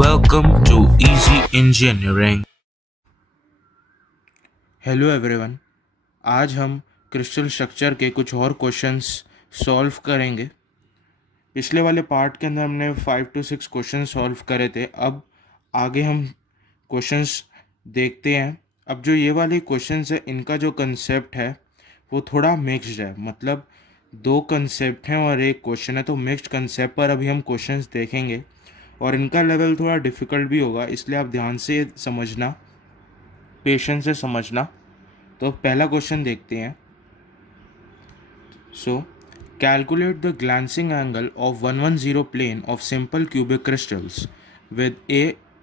Welcome to Easy Engineering. Hello everyone. आज हम crystal structure के कुछ और क्वेश्चंस सॉल्व करेंगे। पिछले वाले पार्ट के अंदर हमने 5 to 6 क्वेश्चन सॉल्व करे थे। अब आगे हम क्वेश्चंस देखते हैं। अब जो ये वाले क्वेश्चंस है, इनका जो कंसेप्ट है वो थोड़ा मिक्स्ड है, मतलब दो कंसेप्ट हैं और एक क्वेश्चन है, तो मिक्स्ड कंसेप्ट पर अभी हम क्वेश्चंस देखेंगे और इनका लेवल थोड़ा डिफ़िकल्ट भी होगा, इसलिए आप ध्यान से समझना, पेशेंस से समझना। तो पहला क्वेश्चन देखते हैं। So, calculate the glancing angle of 110 plane of simple cubic crystals with A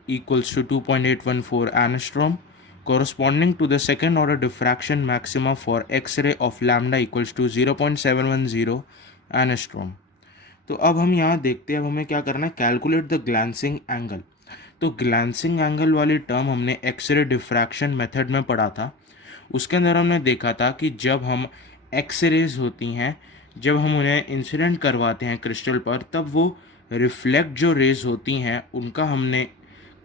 equals to 2.814 angstrom corresponding to the second order diffraction maxima for X-ray of lambda equals to 0.710 angstrom। तो अब हम यहाँ देखते हैं, अब हमें क्या करना है, कैलकुलेट द ग्लैंसिंग एंगल। तो ग्लैंसिंग एंगल वाली टर्म हमने एक्सरे डिफ्रैक्शन मेथड में पढ़ा था। उसके अंदर हमने देखा था कि जब हम एक्सरेज होती हैं, जब हम उन्हें इंसिडेंट करवाते हैं क्रिस्टल पर, तब वो रिफ्लेक्ट जो रेज होती हैं उनका हमने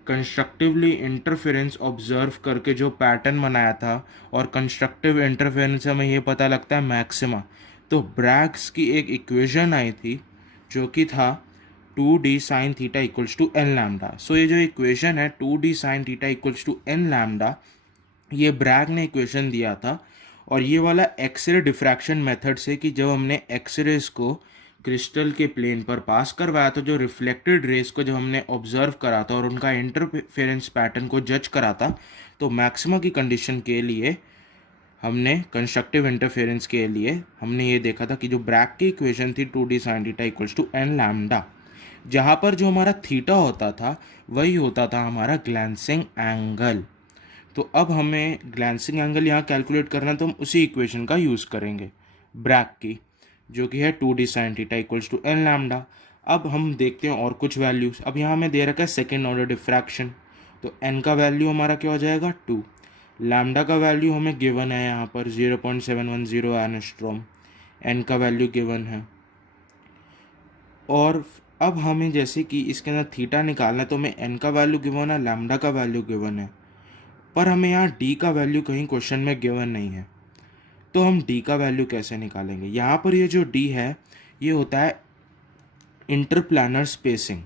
कंस्ट्रक्टिवली इंटरफेरेंस ऑब्जर्व करके जो पैटर्न बनाया था, और कंस्ट्रक्टिव इंटरफेरेंस से हमें ये पता लगता है मैक्सिमा। तो ब्रैग्स की एक इक्वेशन आई थी जो कि था 2d sine theta equals to n lambda. So ये जो इक्वेशन है 2d sine theta equals to n lambda, ये ब्रैग ने इक्वेशन दिया था। और ये वाला एक्सरे डिफ्रैक्शन मेथड से, कि जब हमने एक्सरेज को क्रिस्टल के प्लेन पर पास करवाया था, जो रिफ्लेक्टेड रेज को जब हमने ऑब्जर्व करा था और उनका इंटरफेरेंस पैटर्न को जज करा था, तो मैक्सिमा की कंडीशन के लिए हमने कंस्ट्रक्टिव इंटरफेरेंस के लिए हमने ये देखा था कि जो ब्रैग की इक्वेशन थी 2d sine theta equals to n lambda, जहाँ पर जो हमारा थीटा होता था वही होता था हमारा ग्लैंसिंग एंगल। तो अब हमें ग्लैंसिंग एंगल यहाँ कैलकुलेट करना है, तो हम उसी इक्वेशन का यूज़ करेंगे ब्रैग की, जो कि है 2d sine theta equals to n lambda. अब हम देखते हैं और कुछ वैल्यूज़। अब यहाँ हमें दे रखा है सेकेंड ऑर्डर डिफ्रैक्शन, तो एन का वैल्यू हमारा क्या हो जाएगा 2। लैम्डा का वैल्यू हमें गिवन है यहाँ पर 0.710 एनस्ट्रॉम, एन का वैल्यू गिवन है। और अब हमें जैसे कि इसके अंदर थीटा निकालना है, तो हमें एन का वैल्यू गिवन है, लैम्डा का वैल्यू गिवन है, पर हमें यहाँ डी का वैल्यू कहीं क्वेश्चन में गिवन नहीं है। तो हम डी का वैल्यू कैसे निकालेंगे? यहाँ पर ये जो डी है ये होता है इंटरप्लानर स्पेसिंग,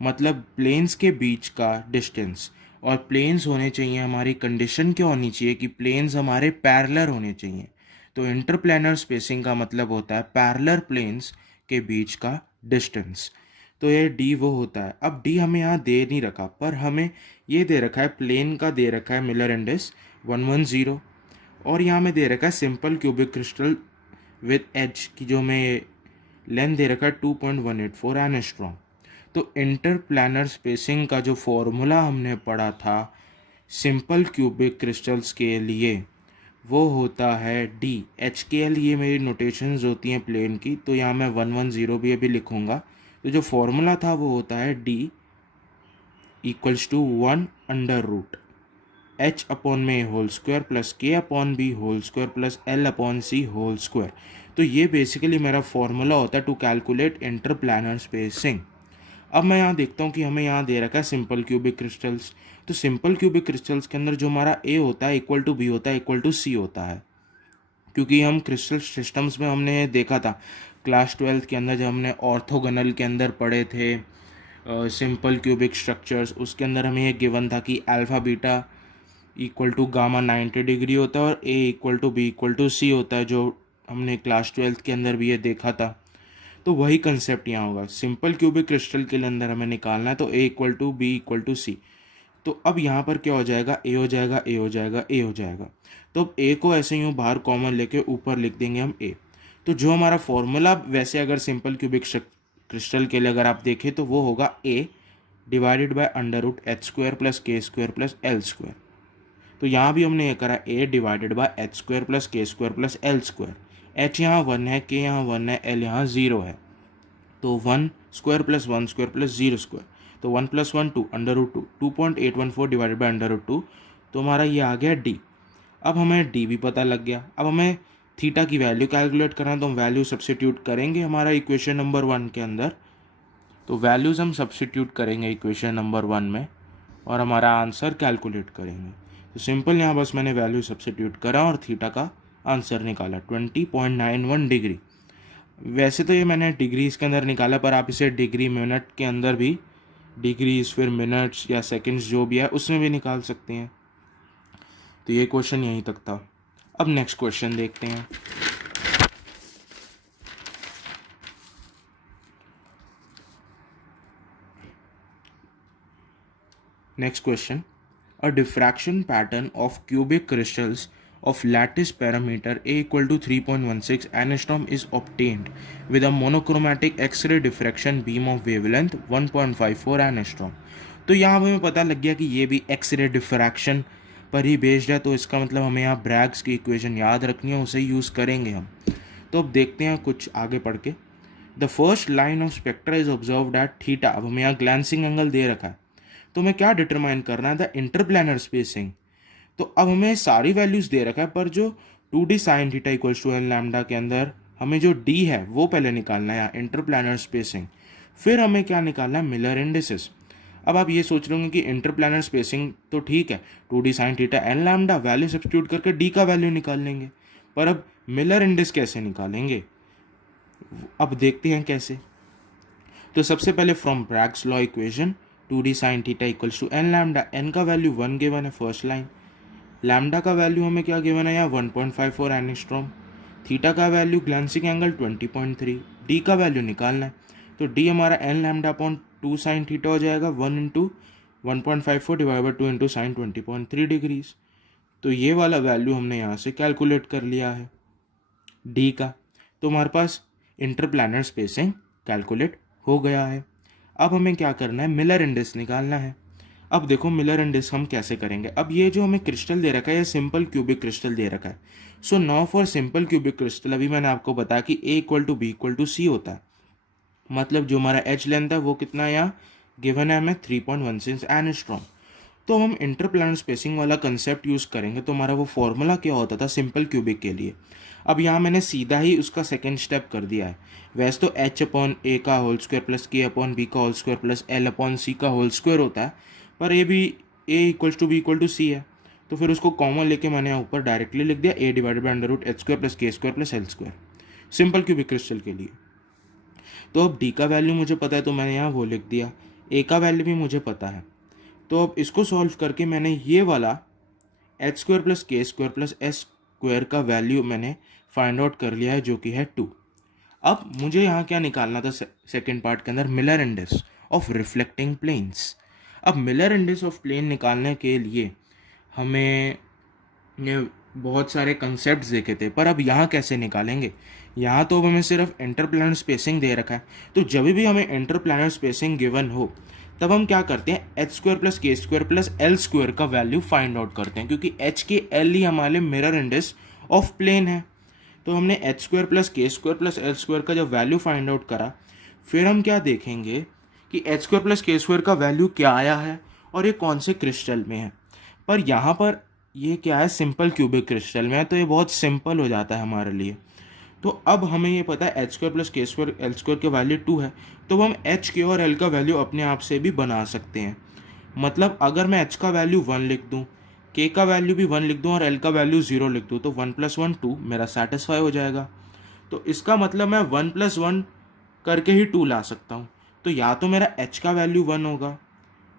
मतलब प्लेन्स के बीच का डिस्टेंस। और प्लेन्स होने चाहिए, हमारी कंडीशन क्या होनी चाहिए कि प्लेन्स हमारे पैरेलल होने चाहिए। तो इंटरप्लानर स्पेसिंग का मतलब होता है पैरेलल प्लेन्स के बीच का डिस्टेंस। तो ये डी वो होता है। अब डी हमें यहाँ दे नहीं रखा, पर हमें ये दे रखा है प्लेन का, दे रखा है मिलर इंडेक्स 110, और यहाँ में दे रखा है simple cubic crystal with H की जो हमें लेंथ दे रखा है 2.184 एनस्ट्रॉम। तो इंटरप्लानर स्पेसिंग का जो फॉर्मूला हमने पढ़ा था सिंपल क्यूबिक क्रिस्टल्स के लिए, वो होता है डी। एच के एल ये मेरी नोटेशंस होती हैं प्लेन की, तो यहाँ मैं 110 भी अभी लिखूँगा। तो जो फॉर्मूला था वो होता है d equals to 1 under root h upon में whole square plus k upon b whole square plus l upon c whole square. तो ये बेसिकली मेरा फॉर्मूला होता है टू कैलकुलेट इंटरप्लानर स्पेसिंग। अब मैं यहाँ देखता हूँ कि हमें यहाँ दे रखा है सिंपल क्यूबिक क्रिस्टल्स। तो सिंपल क्यूबिक क्रिस्टल्स के अंदर जो हमारा ए होता है इक्वल टू बी होता है इक्वल टू सी होता है, क्योंकि हम क्रिस्टल सिस्टम्स में हमने देखा था क्लास 12th के अंदर, जब हमने ऑर्थोगोनल के अंदर पढ़े थे सिंपल क्यूबिक स्ट्रक्चर्स, उसके अंदर हमें ये गिवन था कि alpha beta equal to gamma 90 degree होता है और a equal to b equal to c होता है, जो हमने क्लास 12th के अंदर भी ये देखा था। तो वही कंसेप्ट यहाँ होगा, सिंपल क्यूबिक क्रिस्टल के अंदर हमें निकालना है, तो a equal to b equal to c. तो अब यहाँ पर क्या हो जाएगा, ए हो जाएगा, ए हो जाएगा, ए हो जाएगा। तो अब ए को ऐसे ही बाहर कॉमन लेके ऊपर लिख देंगे हम ए। तो जो हमारा फॉर्मूला वैसे अगर सिंपल क्यूबिक क्रिस्टल के लिए अगर आप देखें तो वो होगा a divided by under root h square plus k square plus l square. तो यहाँ भी हमने ये करा a divided by h square plus k square plus l square. H यहाँ 1 है, के यहाँ 1 है, एल यहाँ 0 है, तो 1 स्क्वायर प्लस 0 स्क्वायर, तो 1 + 1 2 under root 2.814 divided by under root 2। तो हमारा ये आ गया डी। अब हमें डी भी पता लग गया। अब हमें थीटा की वैल्यू कैलकुलेट करना है, तो हम वैल्यू सब्सिट्यूट करेंगे हमारा इक्वेशन नंबर 1 के अंदर। तो वैल्यूज़ हम सब्स्टिट्यूट करेंगे इक्वेशन नंबर 1 में और हमारा आंसर कैलकुलेट करेंगे। तो सिंपल यहाँ बस मैंने वैल्यू सब्स्टिट्यूट करा और थीटा का आंसर निकाला 20.91 डिग्री। वैसे तो ये मैंने डिग्रीज के अंदर निकाला, पर आप इसे डिग्री मिनट के अंदर भी, डिग्रीज फिर मिनट्स या सेकंड्स जो भी है उसमें भी निकाल सकते हैं। तो ये क्वेश्चन यहीं तक था। अब नेक्स्ट क्वेश्चन देखते हैं। Next question. A diffraction pattern of cubic crystals of lattice parameter A equal to 3.16 angstrom is obtained with a monochromatic X-ray diffraction beam of wavelength 1.54 angstrom. तो यहाँ हमें पता लग गया कि ये भी एक्स-रे डिफ्रैक्शन पर ही बेस्ड है, तो इसका मतलब हमें यहाँ ब्रैग्स की इक्वेशन याद रखनी है, उसे यूज़ करेंगे हम। तो अब देखते हैं कुछ आगे पढ़ के। The first line of spectra is observed at theta. अब हमें यहाँ ग्लैंसिंग एंगल दे रखा है, तो हमें क्या डिटरमाइन करना है, द इंटरप्लानर स्पेसिंग। तो अब हमें सारी वैल्यूज दे रखा है, पर जो 2d sine theta equals to n lambda के अंदर हमें जो d है वो पहले निकालना है, यहाँ इंटरप्लानर स्पेसिंग। फिर हमें क्या निकालना है, मिलर इंडिसेस। अब आप ये सोच रहे होंगे कि इंटरप्लानर स्पेसिंग तो ठीक है, 2d sine theta n lambda, value substitute करके d का वैल्यू निकाल लेंगे, पर अब मिलर इंडिस कैसे निकालेंगे, अब देखते हैं कैसे। तो सबसे पहले from Bragg's law equation 2d sine theta equals to n lambda, n का वैल्यू 1 गिवन है फर्स्ट लाइन, लैम्डा का वैल्यू हमें क्या गिवन है यहाँ 1.54 एंगस्ट्रॉम, थीटा का वैल्यू ग्लैंसिंग एंगल 20.3, डी का वैल्यू निकालना है। तो डी हमारा n lambda upon 2 sine theta हो जाएगा 1 into 1.54 divide by 2 into sine 20.3 degrees. तो ये वाला वैल्यू हमने यहाँ से कैलकुलेट कर लिया है डी का। तो हमारे पास इंटरप्लानर स्पेसिंग कैलकुलेट हो गया है। अब हमें क्या करना है, मिलर इंडेक्स निकालना है। अब देखो मिलर इंडेक्स हम कैसे करेंगे। अब ये जो हमें क्रिस्टल दे रखा है, ये सिंपल क्यूबिक क्रिस्टल दे रखा है। So now for simple cubic crystal, अभी मैंने आपको बताया कि A equal to b equal to c होता है, मतलब जो हमारा एच लेंथ है वो कितना यहाँ गिवन है हमें 3.16 एंगस्ट्रॉम। तो हम इंटरप्लानर स्पेसिंग वाला कंसेप्ट यूज़ करेंगे। तो हमारा वो फॉर्मूला क्या होता था सिंपल क्यूबिक के लिए, अब यहाँ मैंने सीधा ही उसका सेकेंड स्टेप कर दिया है। वैसे तो h अपॉन ए का whole square plus k upon b का whole square plus l upon c का होल स्क्वायर होता है, पर ए भी a equals to b equal to c है, तो फिर उसको कॉमन लेके मैंने यहाँ ऊपर डायरेक्टली लिख दिया a divided by under root h square plus k square plus l square, simple cubic crystal के लिए। तो अब d का वैल्यू मुझे पता है, तो मैंने यहाँ वो लिख दिया, a का वैल्यू भी मुझे पता है। तो अब इसको सॉल्व करके मैंने ये वाला H square plus k square plus S square का वैल्यू मैंने फाइंड आउट कर लिया है, जो कि है 2। अब मुझे यहाँ क्या निकालना था सेकेंड पार्ट के अंदर, Miller index of reflecting planes. अब मिलर इंडेक्स ऑफ प्लेन निकालने के लिए हमें ये बहुत सारे कंसेप्ट देखे थे, पर अब यहाँ कैसे निकालेंगे। यहाँ तो अब हमें सिर्फ इंटरप्लानर स्पेसिंग दे रखा है, तो जब भी हमें इंटरप्लानर स्पेसिंग गिवन हो तब हम क्या करते हैं, H square plus k square plus l square का वैल्यू फाइंड आउट करते हैं, क्योंकि एच के एल ही हमारे मिरर इंडेक्स ऑफ प्लेन है। तो हमने H square plus k square plus l square का जब वैल्यू फाइंड आउट करा, फिर हम क्या देखेंगे कि H square plus k square का वैल्यू क्या आया है और ये कौन से क्रिस्टल में है। पर यहाँ पर ये क्या है, सिंपल क्यूबिक क्रिस्टल में है, तो ये बहुत सिंपल हो जाता है हमारे लिए। तो अब हमें ये पता है H square plus k square L square के वैल्यू 2 है, तो हम एच के और एल का वैल्यू अपने आप से भी बना सकते हैं। मतलब अगर मैं एच का वैल्यू 1 लिख दूँ, के का वैल्यू भी 1 लिख दूँ और एल का वैल्यू 0 लिख दूँ, तो 1 + 1 2 मेरा सेटिस्फाई हो जाएगा। तो इसका मतलब मैं 1 + 1 करके ही 2 ला सकता हूँ। तो या तो मेरा एच का वैल्यू 1 होगा,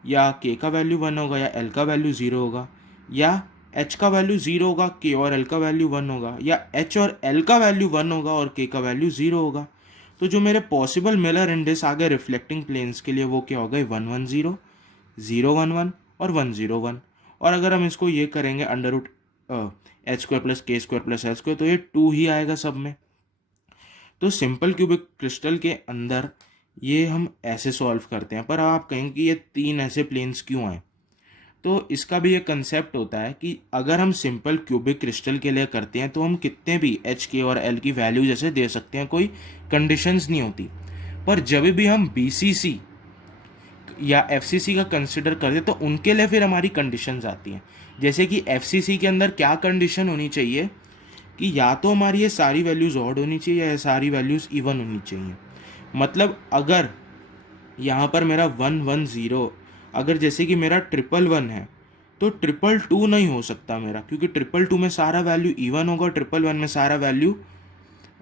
या के का वैल्यू 1 होगा, या एल का वैल्यू 0 होगा, या एच का वैल्यू 0 होगा, के और एल का वैल्यू 1 होगा, या एच और एल का वैल्यू 1 होगा और के का वैल्यू 0 होगा। तो जो मेरे पॉसिबल मिलर इंडेक्स आ गए रिफ्लेक्टिंग प्लेन्स के लिए, वो क्या हो गए, 1 1 0, 0 1 1 और 1 0 1। और अगर हम इसको ये करेंगे under root h square plus k square plus l square, तो ये 2 ही आएगा सब में। तो सिंपल क्यूबिक क्रिस्टल के अंदर ये हम ऐसे सॉल्व करते हैं। पर आप कहेंगे कि ये 3 ऐसे प्लेन्स क्यों आए, तो इसका भी एक कंसेप्ट होता है कि अगर हम सिंपल क्यूबिक क्रिस्टल के लिए करते हैं तो हम कितने भी एच के और एल की वैल्यू जैसे दे सकते हैं, कोई कंडीशंस नहीं होती। पर जब भी हम बीसीसी या एफसीसी का कंसिडर करते हैं तो उनके लिए फिर हमारी कंडीशंस आती हैं। जैसे कि एफसीसी के अंदर क्या कंडीशन होनी चाहिए कि या तो हमारी ये सारी वैल्यूज़ ऑड होनी चाहिए या ये सारी वैल्यूज़ इवन होनी चाहिए। मतलब अगर यहाँ पर मेरा 110, अगर जैसे कि मेरा 111 है तो 222 नहीं हो सकता मेरा, क्योंकि 222 में सारा वैल्यू इवन होगा और 111 में सारा वैल्यू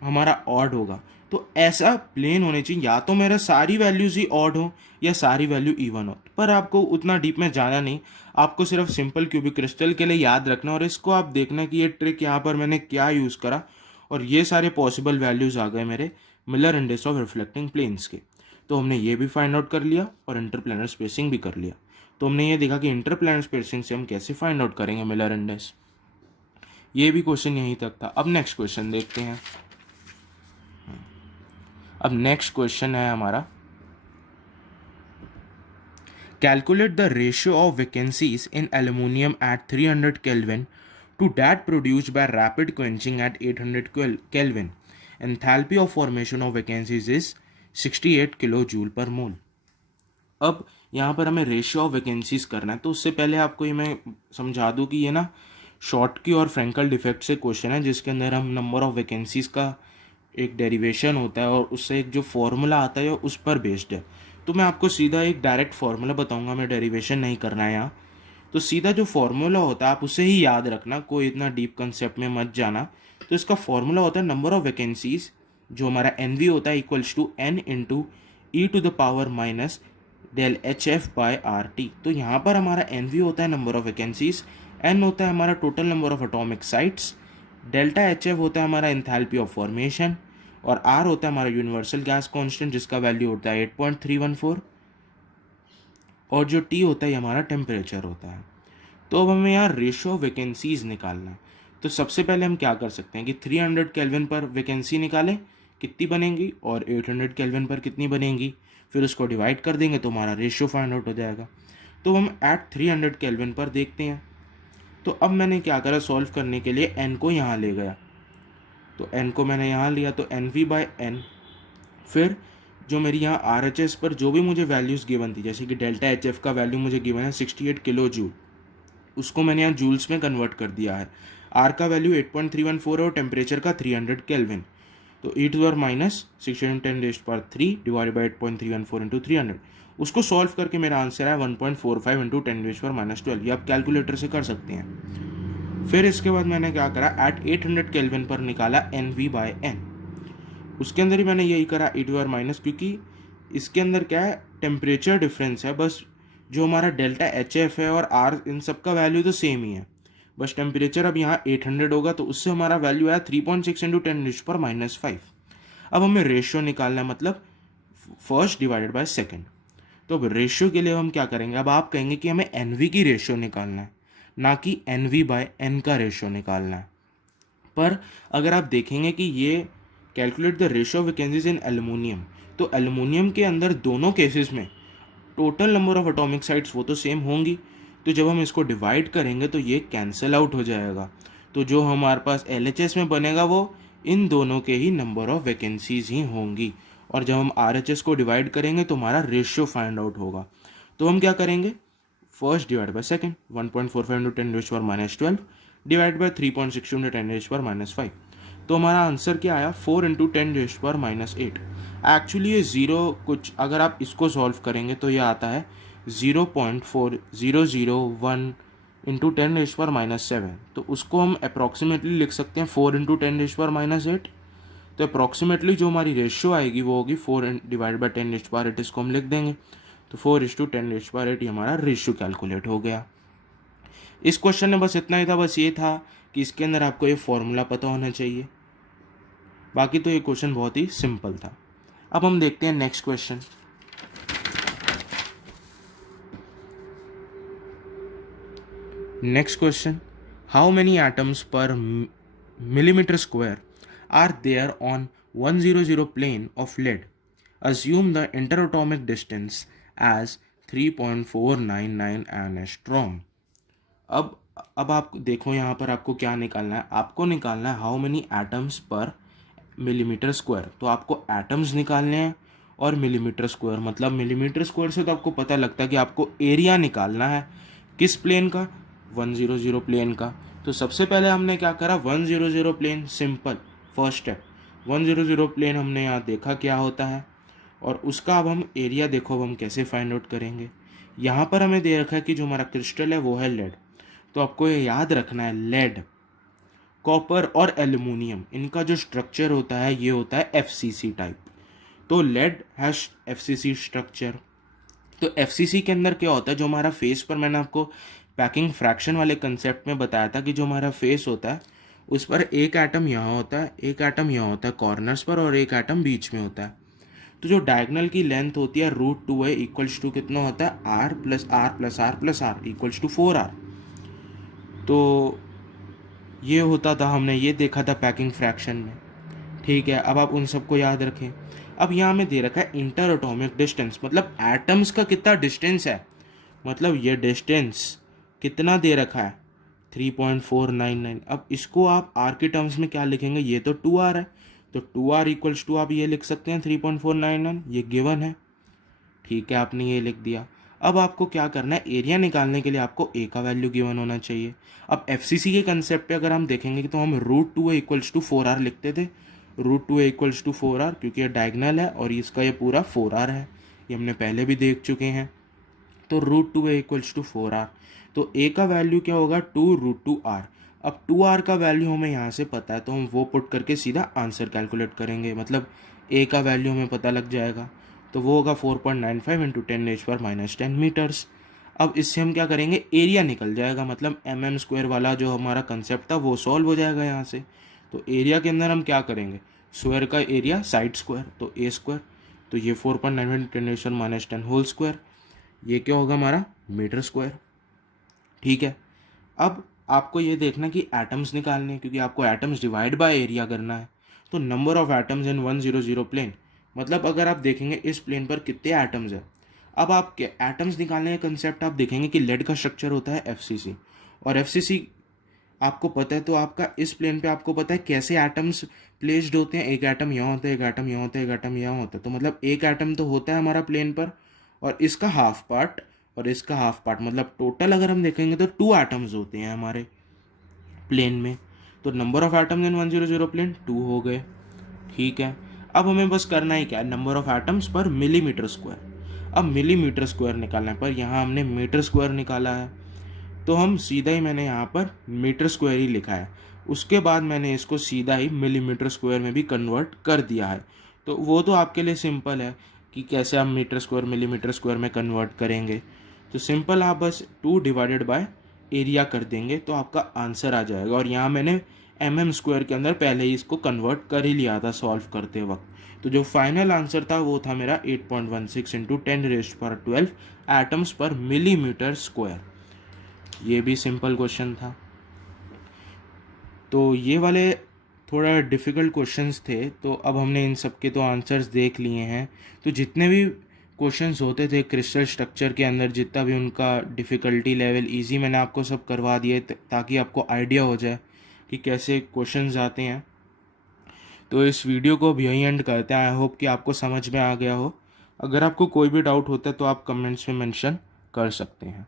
हमारा ऑड होगा। तो ऐसा प्लेन होने चाहिए, या तो मेरा सारी वैल्यूज ही ऑड हो या सारी वैल्यू इवन हो। पर आपको उतना डीप में जाना नहीं, आपको सिर्फ सिंपल क्यूबिक क्रिस्टल के लिए याद रखना, और इसको आप देखना कि ये ट्रिक यहाँ पर मैंने क्या यूज़ करा और ये सारे पॉसिबल वैल्यूज आ गए मेरे Miller index of reflecting planes के। तो हमने ये भी फाइंड आउट कर लिया और इंटरप्लेनर स्पेसिंग भी कर लिया। तो हमने ये देखा कि इंटरप्लेनर स्पेसिंग से हम कैसे फाइंड आउट करेंगे मिलर इंडेक्स। ये भी क्वेश्चन यहीं तक था। अब नेक्स्ट क्वेश्चन देखते हैं। अब नेक्स्ट क्वेश्चन है हमारा, calculate the ratio of vacancies in aluminium at 300 kelvin to that produced by rapid quenching at 800 kelvin. Enthalpy of formation of vacancies is 68 kilo joule per mole. अब यहाँ पर हमें ratio of vacancies करना है, तो उससे पहले आपको ये मैं समझा दूँ कि ये ना शॉर्टकी और फ्रेंकल डिफेक्ट से क्वेश्चन है, जिसके अंदर हम नंबर ऑफ वैकेंसीज का एक डेरिवेशन होता है और उससे एक जो फॉर्मूला आता है उस पर बेस्ड है। तो मैं आपको सीधा एक डायरेक्ट फार्मूला बताऊंगा, मैं डेरिवेशन नहीं करना है यहाँ। तो सीधा जो फार्मूला होता है आप उसे ही याद रखना, कोई इतना डीप कंसेप्ट में मत जाना। तो इसका फार्मूला होता है नंबर ऑफ वैकेंसीज, जो हमारा एन वी होता है equals to n into e to the power minus del H f by R T. तो यहाँ पर हमारा एन वी होता है नंबर ऑफ वैकेंसीज, एन होता है हमारा total number of atomic sites, delta H F होता है हमारा एंथैल्पी ऑफ फॉर्मेशन, और आर होता है हमारा यूनिवर्सल गैस कांस्टेंट जिसका वैल्यू होता है 8.314, और जो टी होता है हमारा टेम्परेचर होता है। तो अब हमें यहाँ रेशियो ऑफ वैकेंसीज निकालना है। तो सबसे पहले हम क्या कर सकते हैं कि 300 केल्विन पर वैकेंसी निकालें कितनी बनेंगी और 800 केल्विन पर कितनी बनेंगी, फिर उसको डिवाइड कर देंगे तो हमारा रेशियो फाइंड आउट हो जाएगा। तो हम एट 300 केल्विन पर देखते हैं। तो अब मैंने क्या करा, सॉल्व करने के लिए n को यहाँ ले गया, तो n को मैंने यहाँ लिया तो एन वी बाई एन, फिर जो मेरी यहाँ आर एच एस पर जो भी मुझे वैल्यूज़ गिवन थी, जैसे कि डेल्टा एच एफ का वैल्यू मुझे गिवन है 68 किलो जूल, उसको मैंने यहाँ जूल्स में कन्वर्ट कर दिया है। आर का वैल्यू 8.314 है और टेम्परेचर का 300 केल्विन, तो e to the minus 610⁻³ divide by 8.314 into 300, उसको सॉल्व करके मेरा आंसर है 1.45 इंटू 10⁻12। ये आप कैलकुलेटर से कर सकते हैं। फिर इसके बाद मैंने क्या करा, एट 800 केल्विन पर निकाला एन वी बाई एन, उसके अंदर ही मैंने यही करा ई टू द माइनस, क्योंकि इसके अंदर क्या है टेम्परेचर डिफरेंस है, बस जो हमारा डेल्टा एच एफ है और आर इन सब का वैल्यू तो सेम ही है, बस टेम्परेचर अब यहाँ 800 होगा तो उससे हमारा वैल्यू आया 3.6 इंटू 10⁻⁵। अब हमें रेशियो निकालना है, मतलब फर्स्ट डिवाइडेड बाय सेकेंड। तो अब रेशियो के लिए हम क्या करेंगे, अब आप कहेंगे कि हमें एन वी की रेशियो निकालना है, ना कि एन वी बाय एन का रेशियो निकालना है। पर अगर आप देखेंगे कि ये calculate the ratio of vacancies in aluminium, तो एल्यूमिनियम के अंदर दोनों केसेस में total number of atomic sites वो तो सेम होंगी, तो जब हम इसको डिवाइड करेंगे तो ये कैंसिल आउट हो जाएगा। तो जो हमारे पास LHS में बनेगा वो इन दोनों के ही नंबर ऑफ वैकेंसीज ही होंगी, और जब हम RHS को डिवाइड करेंगे तो हमारा रेशियो फाइंड आउट होगा। तो हम क्या करेंगे, first divide by second, 1.45 into 10⁻12 divide by 3.6 into 10⁻⁵। तो हमारा आंसर क्या आया, 4 इंटू 10⁻8। एक्चुअली ये ज़ीरो कुछ, अगर आप इसको सॉल्व करेंगे तो ये आता है 0.4001 इंटू 10⁻⁷। तो उसको हम अप्रॉक्सीमेटली लिख सकते हैं 4 इंटू 10⁻8। तो अप्रॉक्सीमेटली जो हमारी रेशियो आएगी वो होगी 4 डिवाइड बाई 10⁸, इसको हम लिख देंगे। तो 4:10⁸ ये हमारा रेशियो कैलकुलेट हो गया। इस क्वेश्चन में बस इतना ही था, बस ये था कि इसके अंदर आपको ये फॉर्मूला पता होना चाहिए, बाकी तो ये क्वेश्चन बहुत ही सिंपल था। अब हम देखते हैं next question. Next question, how many atoms पर millimeter square are there on 100 plane of lead? Assume the interatomic distance as 3.499 angstrom. अब आप देखो यहाँ पर आपको क्या निकालना है, आपको निकालना है हाउ मेनी एटम्स पर मिलीमीटर स्क्वायर। तो आपको एटम्स निकालने हैं और मिलीमीटर स्क्वायर, मतलब मिलीमीटर स्क्वायर से तो आपको पता लगता है कि आपको एरिया निकालना है किस प्लेन का, 100 प्लेन का। तो सबसे पहले हमने क्या करा, 100 plane, simple first step 100 plane हमने यहाँ देखा क्या होता है, और उसका अब हम एरिया देखो अब हम कैसे फाइंड आउट करेंगे। यहाँ पर हमें दे रखा है कि जो हमारा क्रिस्टल है वो है लेड, तो आपको ये याद रखना है लेड, कॉपर और एल्युमिनियम, इनका जो स्ट्रक्चर होता है ये होता है एफसीसी टाइप। तो लेड हैज एफसीसी स्ट्रक्चर। तो एफसीसी के अंदर क्या होता है, जो हमारा फेस पर मैंने आपको पैकिंग फ्रैक्शन वाले कंसेप्ट में बताया था कि जो हमारा फेस होता है उस पर एक एटम यहाँ होता है, एक एटम यहाँ होता है कॉर्नर्स पर और एक एटम बीच में होता है। तो जो डायगोनल की लेंथ होती है √2a इक्वल्स टू कितना होता है r plus r plus r plus r equals to 4r। तो ये होता था, हमने ये देखा था पैकिंग फ्रैक्शन में। ठीक है, अब आप उन सबको याद रखें। अब यहाँ में दे रखा है इंटर एटॉमिक डिस्टेंस, मतलब एटम्स का कितना डिस्टेंस है, मतलब ये डिस्टेंस कितना दे रखा है 3.499। अब इसको आप आर के टर्म्स में क्या लिखेंगे, ये तो 2r है, तो 2r इक्वल्स टू आप ये लिख सकते हैं 3.499, ये गिवन है। ठीक है, आपने ये लिख दिया। अब आपको क्या करना है, एरिया निकालने के लिए आपको ए का वैल्यू गिवन होना चाहिए। अब एफसीसी के कंसेप्ट पे अगर हम देखेंगे तो हम √2a इक्वल्स टू 4r लिखते थे, √2a इक्वल्स टू 4r, क्योंकि ये डायगोनल है और इसका ये पूरा 4r है, ये हमने पहले भी देख चुके हैं। तो √2a इक्वल्स टू 4r, तो a का वैल्यू क्या होगा 2√2r। अब 2r का वैल्यू हमें यहाँ से पता है तो हम वो पुट करके सीधा आंसर कैलकुलेट करेंगे, मतलब a का वैल्यू हमें पता लग जाएगा। तो वो होगा 4.95 इंटू 10⁻⁻10 मीटर्स। अब इससे हम क्या करेंगे, एरिया निकल जाएगा, मतलब mm² वाला जो हमारा कंसेप्ट था वो सॉल्व हो जाएगा यहाँ से। तो एरिया के अंदर हम क्या करेंगे, स्क्वायर का एरिया साइड स्क्वायर, तो a², तो ये 4.95 10⁻10 होल स्क्वायर, ये क्या होगा हमारा मीटर स्क्वायर। ठीक है, अब आपको ये देखना कि एटम्स निकालने हैं, क्योंकि आपको एटम्स डिवाइड बाय एरिया करना है। तो number of atoms in 100 plane, मतलब अगर आप देखेंगे इस प्लेन पर कितने एटम्स है। अब आप एटम्स निकालने का कंसेप्ट आप देखेंगे कि लेड का स्ट्रक्चर होता है एफसीसी, और एफसीसी आपको पता है, तो आपका इस प्लेन पे आपको पता है कैसे एटम्स प्लेस्ड होते हैं, एक एटम यहाँ होता है, एक एटम यहाँ होता है, एक एटम यहाँ होता है। तो मतलब एक एटम तो होता है हमारा प्लेन पर, और इसका हाफ पार्ट और इसका हाफ पार्ट, मतलब टोटल अगर हम देखेंगे तो 2 एटम्स होते हैं हमारे प्लेन में। तो number of atoms in 100 plane 2 हो गए। ठीक है, अब हमें बस करना ही क्या है, नंबर ऑफ एटम्स पर मिलीमीटर स्क्वायर। अब मिलीमीटर स्क्वायर निकालना है, पर यहाँ हमने मीटर स्क्वायर निकाला है, तो हम सीधा ही मैंने यहाँ पर मीटर स्क्वायर ही लिखा है। उसके बाद मैंने इसको सीधा ही मिलीमीटर स्क्वायर में भी कन्वर्ट कर दिया है। तो वो तो आपके लिए सिंपल है कि कैसे हम मीटर स्क्वायर मिलीमीटर स्क्वायर में कन्वर्ट करेंगे। तो सिंपल आप बस 2 डिवाइडेड बाय एरिया कर देंगे तो आपका आंसर आ जाएगा। और यहाँ मैंने mm² के अंदर पहले ही इसको कन्वर्ट कर ही लिया था सॉल्व करते वक्त। तो जो फाइनल आंसर था वो था मेरा 8.16 इंटू 10⁻12 एटम्स पर मिलीमीटर स्क्वायर। ये भी सिंपल क्वेश्चन था। तो ये वाले थोड़ा डिफ़िकल्ट क्वेश्चंस थे, तो अब हमने इन सब के तो आंसर्स देख लिए हैं। तो जितने भी क्वेश्चंस होते थे क्रिस्टल स्ट्रक्चर के अंदर, जितना भी उनका डिफ़िकल्टी लेवल इजी मैंने आपको सब करवा दिए, ताकि आपको आइडिया हो जाए कि कैसे क्वेश्चंस आते हैं। तो इस वीडियो को भी यहीं एंड करते हैं। आई होप कि आपको समझ में आ गया हो। अगर आपको कोई भी डाउट होता है तो आप कमेंट्स में मेंशन कर सकते हैं।